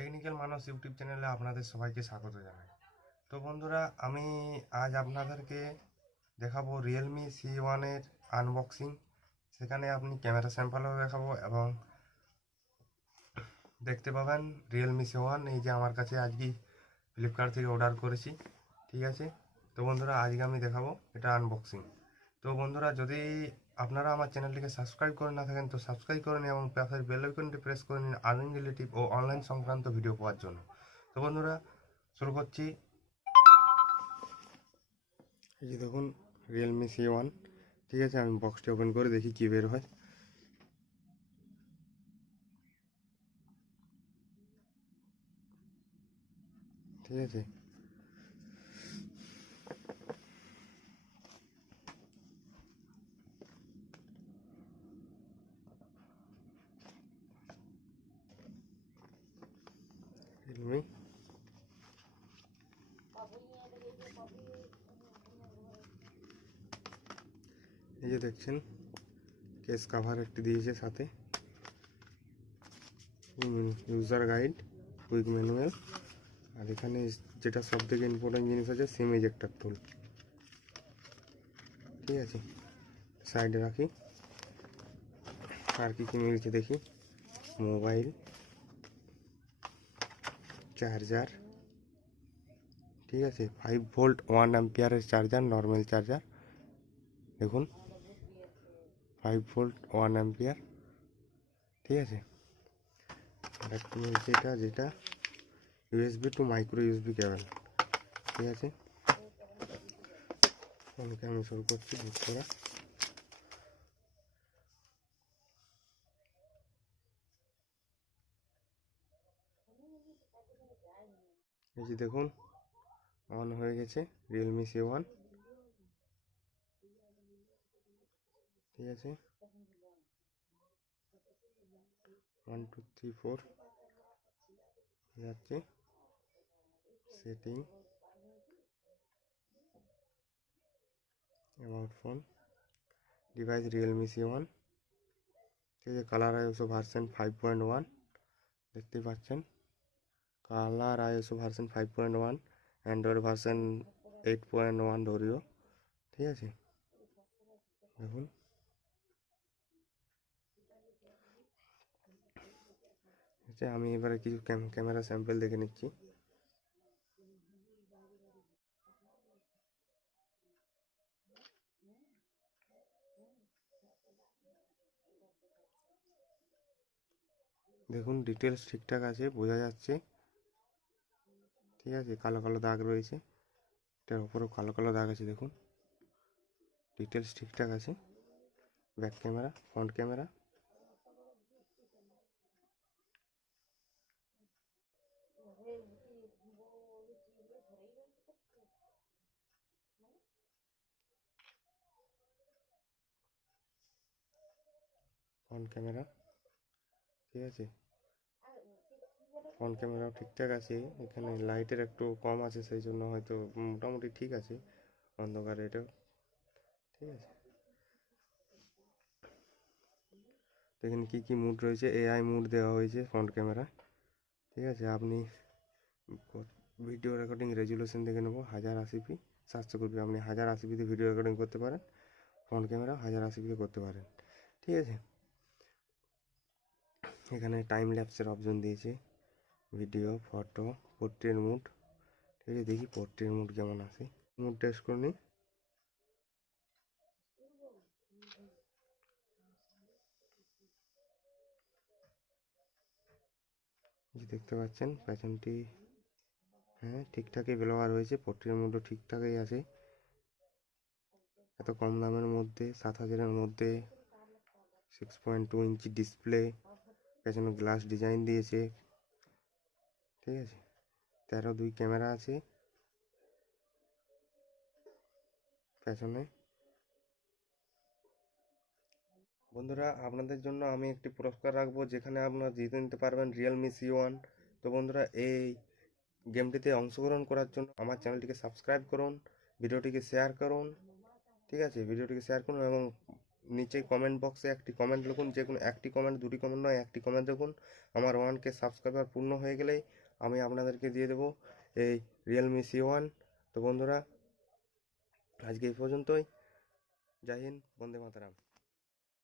Technical মানুষ YouTube চ্যানেলে আপনাদের সবাইকে স্বাগত জানাই। তো বন্ধুরা, আমি আজ আপনাদেরকে দেখাবো রিয়েলমি C1 এর আনবক্সিং। সেখানে আপনি ক্যামেরা স্যাম্পলও দেখাবো এবং দেখতে পাবেন রিয়েলমি C1 এই যে আমার কাছে আজকে ফ্লিপকার্ট থেকে অর্ডার করেছি। ঠিক আছে, তো বন্ধুরা আজকে আমি দেখাবো এটা আনবক্সিং। তো বন্ধুরা, যদি আপনারা আমার চ্যানেলটিকে সাবস্ক্রাইব করে না থাকেন তো সাবস্ক্রাইব করে নিন এবং পাশের বেল আইকনটি প্রেস করে নিন আর্নিং রিলেটিভ ও অনলাইন সংক্রান্ত ভিডিও পাওয়ার জন্য। তো বন্ধুরা, শুরু করছি। এই যে দেখুন রিয়েলমি C1। ঠিক আছে, আমি বক্সটি ওপেন করে দেখি কি বের হয়। ঠিক আছে, রিয়েলমি এই যে দেখছেন কেস কাভার একটি দিয়েছে, সাথে ইউজার গাইড, কুইক ম্যানুয়াল, আর এখানে যেটা সব থেকে ইম্পর্টেন্ট জিনিস আছে সিম এজেক্টর টুল। ঠিক আছে, সাইডে রাখি। আর কি কি মিলছে দেখি। মোবাইল, চার্জার, ঠিক আছে 5 ভোল্ট 1 অ্যাম্পিয়ারের চার্জার, নর্মাল চার্জার দেখুন 5 ভোল্ট 1 অ্যাম্পিয়ার। ঠিক আছে, আর একটা মিলছে এটা, যেটা USB টু মাইক্রো USB কেবল। ঠিক আছে, ফোনকে আমি শুরু করছি বুক করা। এই যে দেখুন অন হয়ে গেছে রিয়েলমি C1। ঠিক আছে, 1 2 3 4 যাচ্ছে। Setting, about phone, device Realme C1। ঠিক আছে, কালার ISO ভার্সন 5.1 দেখতেই পাচ্ছেন। Colour ISO version 5.1, Android version 8.1 ধরিও। ঠিক আছে, দেখুন আচ্ছা, আমি এবারে কিছু ক্যামেরা স্যাম্পল দেখে নিচ্ছি। দেখুন ডিটেলস ঠিকঠাক আছে, বোঝা যাচ্ছে। ঠিক আছে, কালো কালো দাগ রয়েছে, এটার উপরেও কালো কালো দাগ আছে। দেখুন ডিটেলস ঠিকঠাক আছে। Back camera, front camera, front camera. ঠিক আছে, ফ্রন্ট ক্যামেরাও ঠিকঠাক আছে। এখানে লাইটের একটু কম আছে, সেই জন্য হয়তো মোটামুটি ঠিক আছে অন্ধকারে এটাও। ঠিক আছে, এখানে কী কী মুড রয়েছে, AI মুড দেওয়া হয়েছে ফ্রন্ট ক্যামেরা। ঠিক আছে, আপনি ভিডিও রেকর্ডিং রেজুলেশন দেখে নেবো 1080p 720p, আপনি 1080pতে ভিডিও রেকর্ডিং করতে পারেন। ফ্রন্ট ক্যামেরা 1080pতে করতে পারেন। ঠিক আছে, এখানে টাইম ল্যাপসের অপশন দিয়েছে, ভিডিও, ফটো, পোর্ট্রেট মুড। ঠিক আছে, দেখি পোর্ট্রেট মুড কেমন আছে, মুড টেস্ট করে নিই। দেখতে পাচ্ছেন পেছনটি, হ্যাঁ ঠিকঠাকই ব্যবহার হয়েছে, পোর্ট্রেট মুডও ঠিকঠাকই আছে। এত কম দামের মধ্যে, 7000-এর মধ্যে 6.2 ইঞ্চি ডিসপ্লে, পেছনে গ্লাস ডিজাইন দিয়েছে। ঠিক আছে, 13-2 ক্যামেরা আছে পেছনে। বন্ধুরা, আপনাদের জন্য আমি একটি পুরস্কার রাখবো, যেখানে আপনারা জিতে নিতে পারবেন রিয়েলমি C1। তো বন্ধুরা, এই গেমটিতে অংশগ্রহণ করার জন্য আমার চ্যানেলটিকে সাবস্ক্রাইব করুন, ভিডিওটিকে শেয়ার করুন। ঠিক আছে, ভিডিওটিকে শেয়ার করুন এবং নিচে কমেন্ট বক্সে একটি কমেন্ট লিখুন, যে কোনো একটি কমেন্ট, দুটি কমেন্ট নয়, একটি কমেন্ট লিখুন। আমার 1K সাবস্ক্রাইবার পূর্ণ হয়ে গেলেই আমি আপনাদেরকে দিয়ে দেবো এই রিয়েলমি C1। তো বন্ধুরা আজকে এই পর্যন্তই। জয় হিন্দ, বন্দে মাতরম।